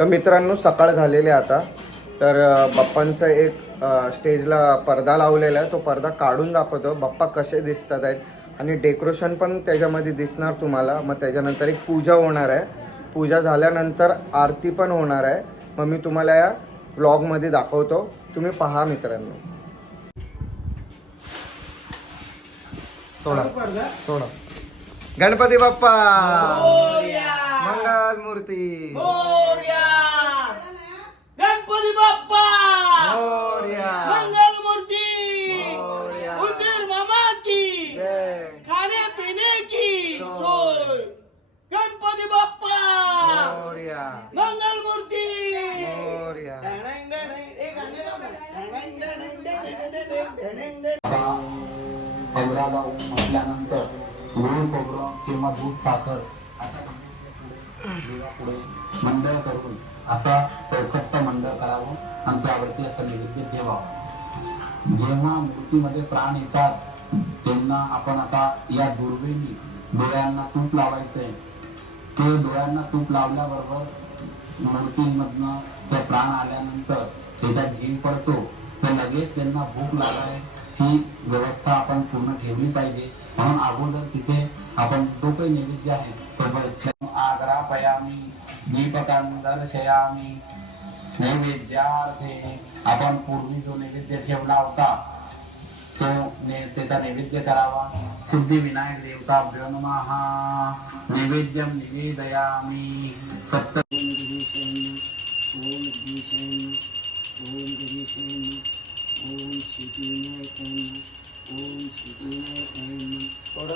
तर मित्रांनो सकाळ झालेली आता. तर बाप्पांचा एक स्टेजला पडदा लावलेला आहे, तो पडदा काढून दाखवतो बाप्पा कसे दिसतात आहेत आणि डेकोरेशन पण त्याच्यामध्ये दिसणार तुम्हाला. मग त्याच्यानंतर एक पूजा होणार आहे, पूजा झाल्यानंतर आरती पण होणार आहे. मग मी तुम्हाला या व्लॉगमध्ये दाखवतो, तुम्ही पहा मित्रांनो. सोडा सोडा. गणपती बाप्पा मंगल मूर्ती गणपती बाप्पा मोरया. मंगल मूर्ती उंदीर मामा की जय. खाने पीने की सोय. गणपती बाप्पा मोरया. मंगल मूर्ती मोरया. खोबऱ्याला म्हटल्यानंतर गूळ खोबरं किंवा दूध साखर असा देवापुढे मंडळ करून असा चौकट्ट मंडळ करावं आणि त्यावरती असं नैवेद्य ठेवावं. जेव्हा मूर्तीमध्ये प्राण येतात तेव्हा आपण आता या दुर्वेनी डोळ्यांना तूप लावायचंय. ते डोळ्यांना तूप लावल्याबरोबर मूर्तीमधनं ते प्राण आल्यानंतर त्याच्यात जीव पडतो. तर लगेच त्यांना भूक लागायची व्यवस्था आपण पूर्ण ठेवली पाहिजे. म्हणून अगोदर तिथे आपण जो काही नैवेद्य आहे तो आग्रापयामी दीपकांनी दर्शयामी नैवेद्यार्थे. आपण पूर्वी जो नैवेद्य ठेवला होता तो त्याचा नैवेद्य करावा. सिद्धिविनायक देवताभ्यो नमः. नैवेद्यम निवेदयामी. सप्त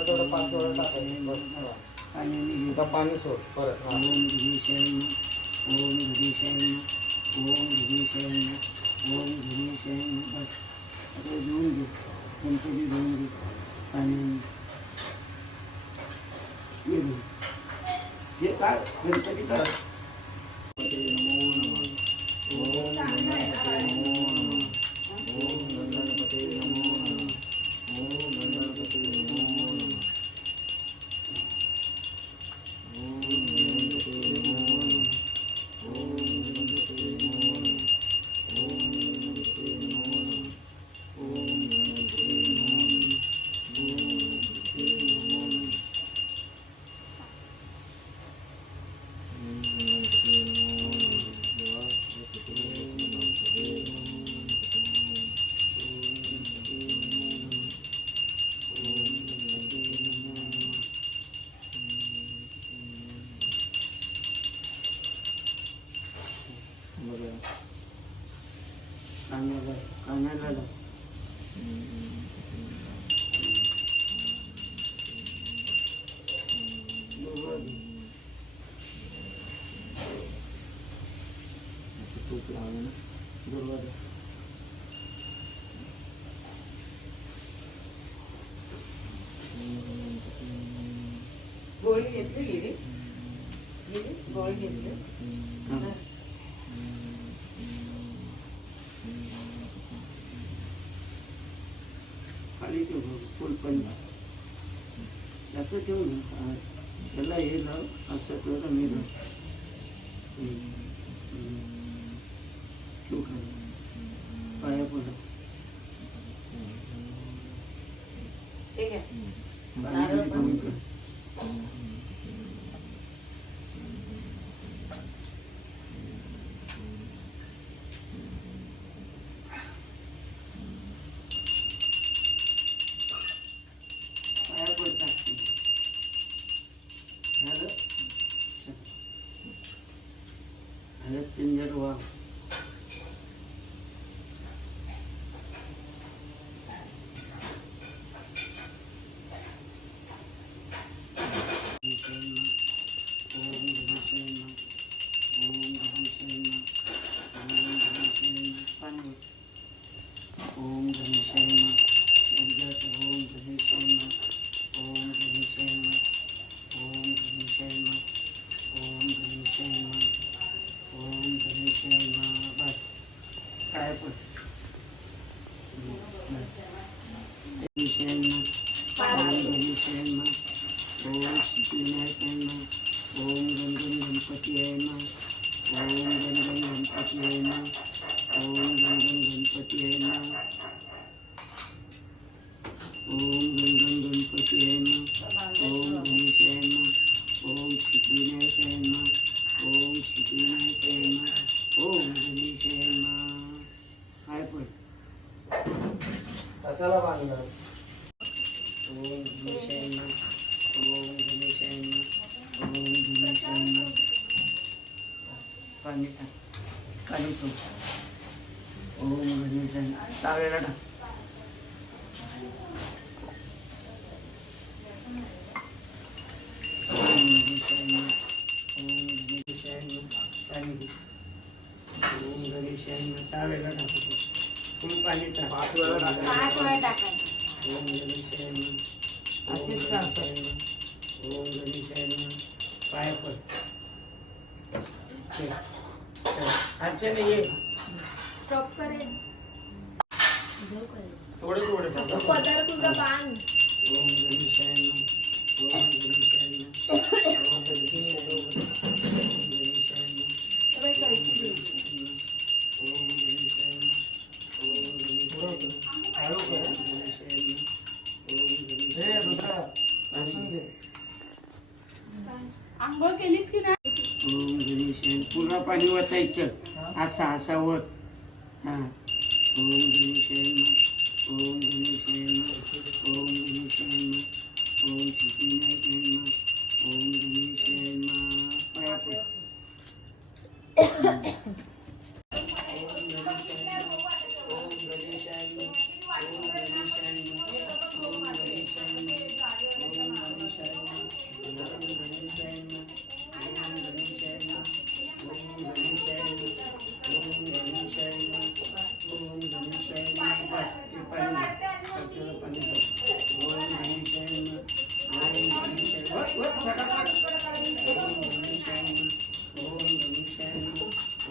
थोडं पाच टाकायचं बस. आता पाणी सोड परत. गोळी घेतली गेली गोळी घेतली. खाली ठेव फुल पण असं ठेव ना. त्याला हे लाव असं ठेवलं मी ठेव खाली पाया पडत. ठीक आहे. नारळ पण कर. पाया पडतात झालं. पिंजर वा ओम गण गण गणपती आहे ना. ओम गण गण गणपती आहे ना. ओम गण गण गणपती आहे ना. ओम गणेश आहे ना. ओम सिद्धिविनायक आहे ना. ओम सिद्धिविनायक आहे ना. ओम गणेश आहे ना. काय पण कशाला बांधलास? ओम गणेश आहे ना. ओम गणेश आहे ना. ओम गणेश आहे ना. पाणी टाक. खाली सोड. ओम गणेश आहे ना. चावेला टाक. ओम गणेश आहे ना. ओम गणेश आहे ना. पाणी घे. ओम गणेश आहे ना. चावेला टाकतो. फुल पाणी टाक. 5 वेळा टाकायचं. 5 वेळा टाकायचं. ओम गणेश आहे ना. अशीच ओम गणेश आहे ना. ओम गणेश आहे ना. पाय पड. चल. अर्चना ये. स्टॉप करेल थोडे थोडे टाक. पदर तुझा बांध. ओम गणेश आहे ना. ओम गणेश आहे ना. ओम गणेश आहे ना. ओम गणेश आहे ना. बाई कैची दे. ओम गणेश आहे ना. ओम गणेश आहे ना. हळू कर. ओम गणेश आहे ना. ओम गणेश ए, आहे ना. रुद्रा, बसून घे. आंघोळ केलीस की नाही? ओम गणेश आहे. पुन्हा पाणी वाचायचं. असा असा वर. हा. ओम गणेश आहे ना. ओम गणेश आहे ना. ओम गणेश आहे ना. ओम सिद्धिविनायक आहे ना. ओम गणेश आहे ना. पाया पड. ओम गणेश आहे ना. ओम गणेश आहे ना. ओम गणेश आहे ना. ओम गणेश आहे ना. ओम गणेश आहे ना. ओम गणेश आहे ना. ओम गणेश आहे ना. ओम गणेश आहे ना. ओम गणेश आहे ना. ओम गणेश आहे ना. बस ते पाणी घे. त्याच्यावर पाणी घे. ओम गणेश आहे ना. ओम गणेश आहे. वर, वर, फटाफट. ओम गणेश आहे ना. ओम गणेश आहे ना.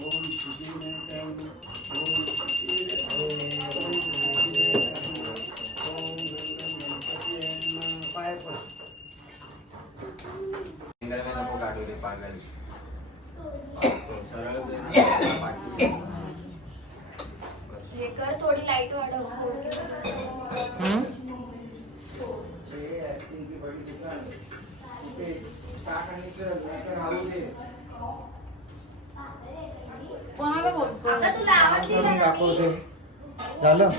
ओम सिद्धिविनायक आहे ना. ओम सिद्धिविनायक आहे ना. ओम सिद्धिविनायक आहे ना. ओम गणगण गणपती आहे ना. पाय पड. हे कर, थोडी लाईट वाढव. कोणाला बोलतो? आता तुला आवाज दिला ना मी. दाखवते. झालं?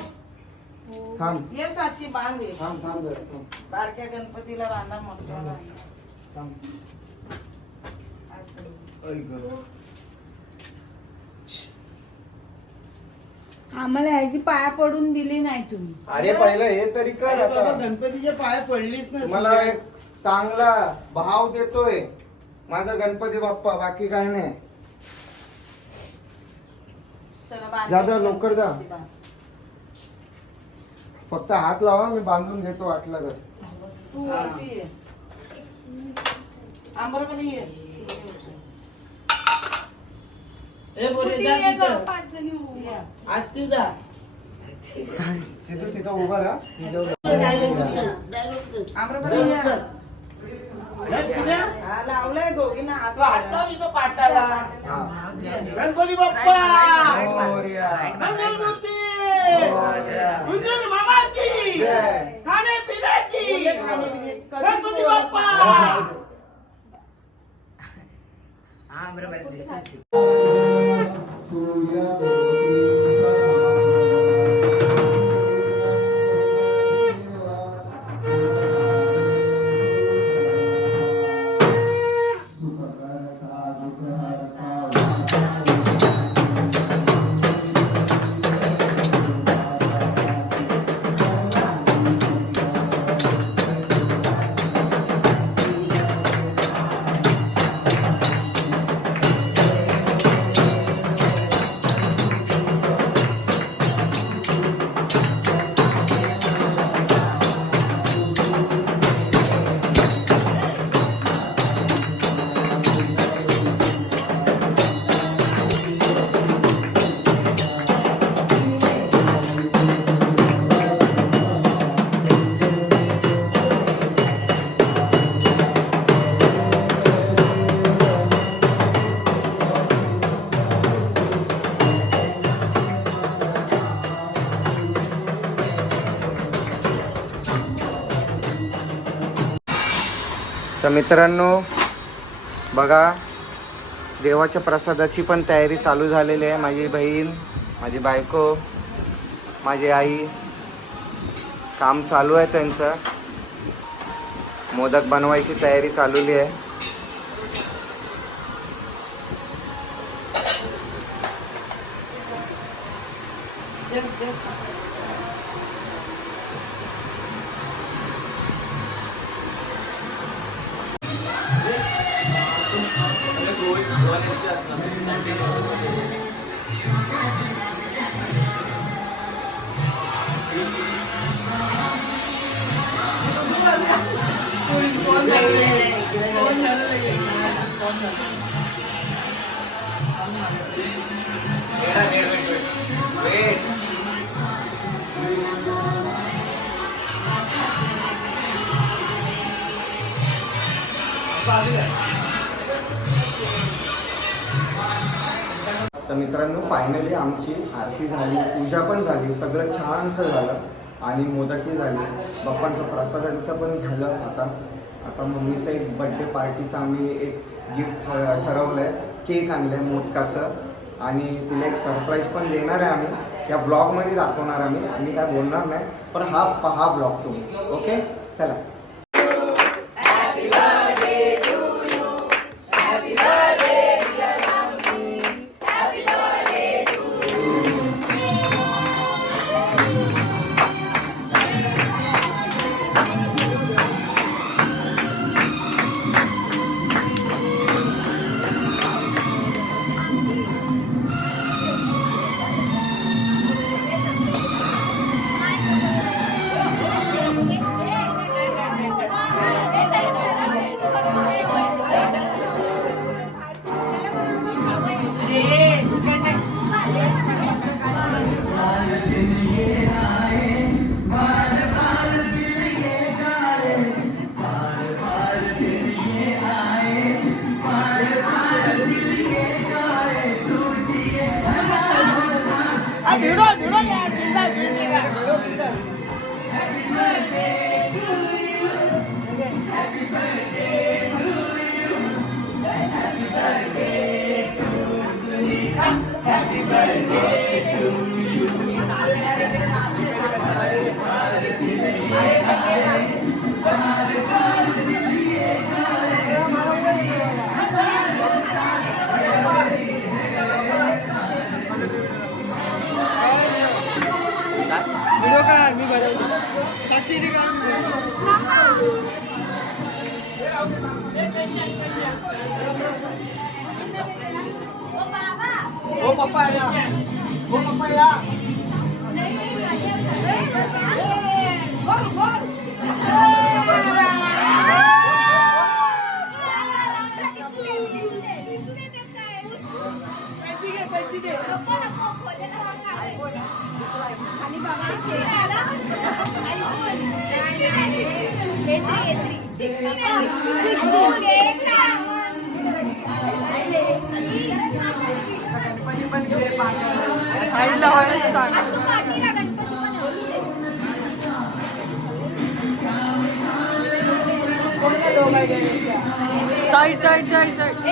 थांब ये साक्षी बांध ये. थांब थांब जरा, थांब. बारक्या गणपतीला बांधा मोठ्या थांब. आई गं. आम्हाला ह्याची पाया पडून दिली नाही तुम्ही. अरे पहिलं हे तरी कर आता. गणपतीच्या पाया पडलीच ना. मला एक चांगला भाव देतोय माझा गणपती बाप्पा, बाकी काय नाही. चला बांध. जा, जा, लवकर जा. फक्त हात लावा, मी बांधून घेतो वाटलं तर. तू वरती ये. आंबरपणी ये. ए बोले कुठे जा ये गं, तिथं. 5 जणी होऊ. ये. आज ती जा. सिद्धू तिथं उभा राहा. आम्रपाली ये. चल, सुन्या. हा लावलाय दोघींना हात तू आता इथं पाटाला. हा. गणपती बाप्पा. मोरया. मंगलमूर्ती. उंदीर मामा की. जय. खाणे पिणे की. खाणे पिणे. गणपती बाप्पा. तर मित्रांनो बघा, देवाच्या प्रसादाची पण तयारी चालू झालेली आहे. माझी बहीण, माझी बायको, माझी आई, काम चालू आहे त्यांचं. मोदक बनवायची तयारी चालवली आहे. तर मित्रांनो फायनली आमची आरती झाली, पूजा पण झाली, सगळं छानसं झालं आणि मोदकही झाली. बाप्पांचं प्रसादांचं पण झालं. आता मम्मीचं एक बड्डे पार्टीचं आम्ही एक गिफ्ट ठरवलं आहे. केक आणलं आहे मोदकाचं आणि तिला एक सरप्राईज पण देणार आहे आम्ही. या व्लॉगमध्ये दाखवणार आम्ही काय बोलणार नाही, पण हा पहा व्लॉग तुम्ही. ओके चला.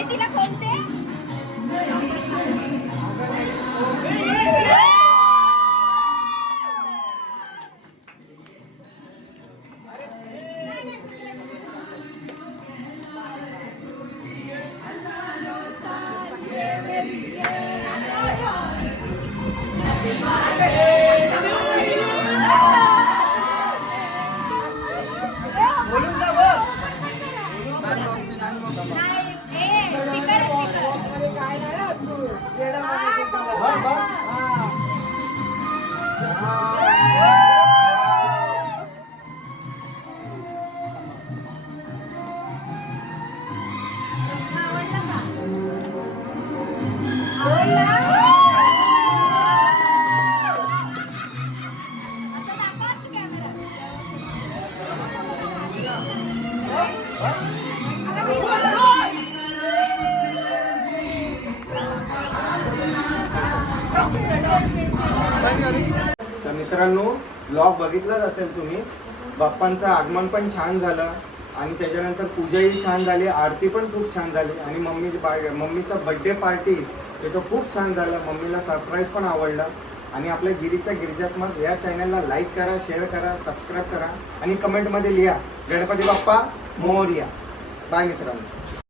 तिला कोणते तर मित्रांनो ब्लॉग बघितलाच असेल तुम्ही. बाप्पांचं आगमन पण छान झालं. आणि त्याच्यानंतर पूजाही छान झाली, आरती पण खूप छान झाली आणि मम्मीचा बड्डे पार्टी ते तर खूप छान झालं. मम्मीला सरप्राईज पण आवडला. आणि आपल्या गिरीच्या गिरिजात्मज या चॅनलला लाईक करा, शेअर करा, सबस्क्राईब करा आणि कमेंटमध्ये लिहा गणपती बाप्पा मोरया. बाय मित्रांनो.